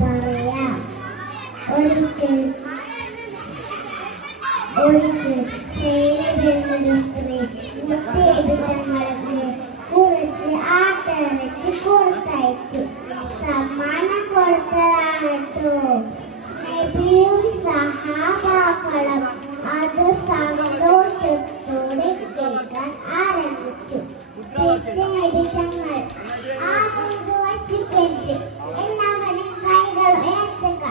പറയാം. ഒരിക്കൽ എന്നൊരു സ്ത്രീ മുത്തേബിതങ്ങൾക്ക് കുറച്ച് ആട്ടിറച്ചി കൊടുത്തയച്ചു. സമ്മാനം കൊടുത്തതാണ് കേട്ടോ. നബിയും സഹാബാക്കളും അത് സന്തോഷത്തോടെ കേൾക്കാൻ ആരംഭിച്ചു. നബിതങ്ങൾ ആ വശിക്കരുത്, എല്ലാവരും കൈകൾ ഉയർത്തുക,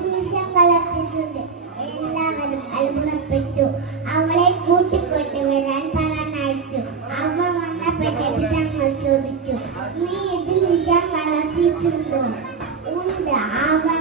വിഷം കലർത്തിട്ടുണ്ട്. എല്ലാവരും അത്ഭുതപ്പെട്ടു. അവളെ കൂട്ടിക്കൊണ്ടുവരാൻ പറഞ്ഞയച്ചു. അവ വന്നപ്പോൾ തങ്ങൾ ചോദിച്ചു, നീ ഇതിൽ വിഷം കലർത്തിയിട്ടുണ്ടോ? ഉണ്ട്. അവൾ